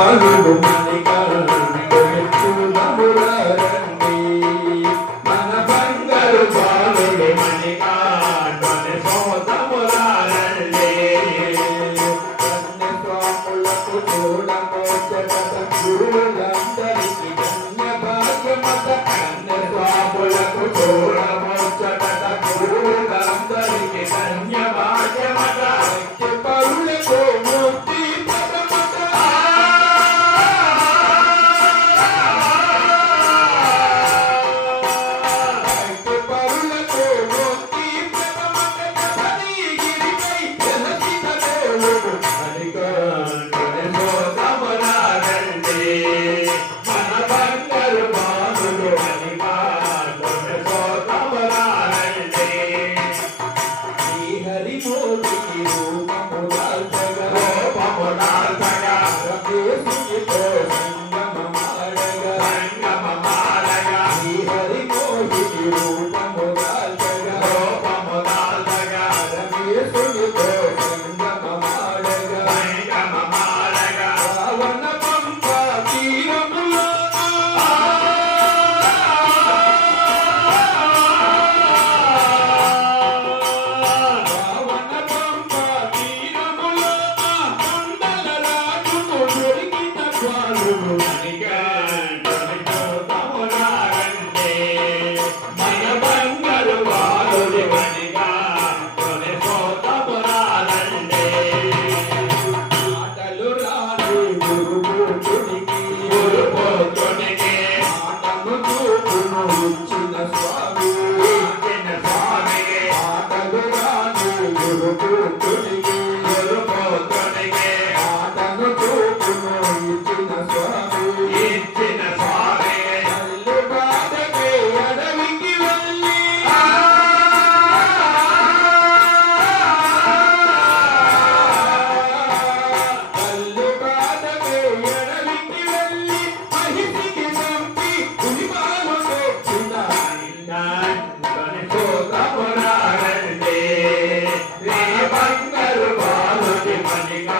బాలుడు మణికంఠుని చూడమురారండి. మన బంగారు బాలుడు మణికంఠుని చూడమురారండి. కన్యస్వాములకు చూడమోచట గురువులందరికీ ధన్య భాగ్యమత. కన్యస్వాములకు చూడమోచట గురువులందరికీ ధన్య భాగ్యమత. పరులకు ముక్తి పదమత. పరులకు ముక్తి పదమత. గిరిపై జలసిత దేవుడు మణికంఠుని చూడమురారండి. మన బంగారు బాలుడు మణికంఠుని చూడమురారండి. శ్రీహరిమూర్తికి రూపముదాల్చగా రమేశునితో సంగమమాడగా శ్రీహరిమూర్తికి రూపముదాల్చగా రమేశునితో సంగమమాడగా రావణ పంప తీరములో మన బంగారు బాలుడి మణికంఠుని చూడమురారండి. ఆటలు రాని గురుపుత్రునికి ఆటను చూపును ఇచ్చిన స్వామి. ఆటలు రాని గురుపుత్రునికి ఆటను చూపును ఇచ్చిన స్వామి. తల్లి బాధకే అడవికి వెళ్ళి తల్లి బాధకే అడవికి వెళ్ళి మహిషికి చంపి పులిమాను తెచ్చిన చూడమురారండి. బంగారు బాలుడి మణికంఠుని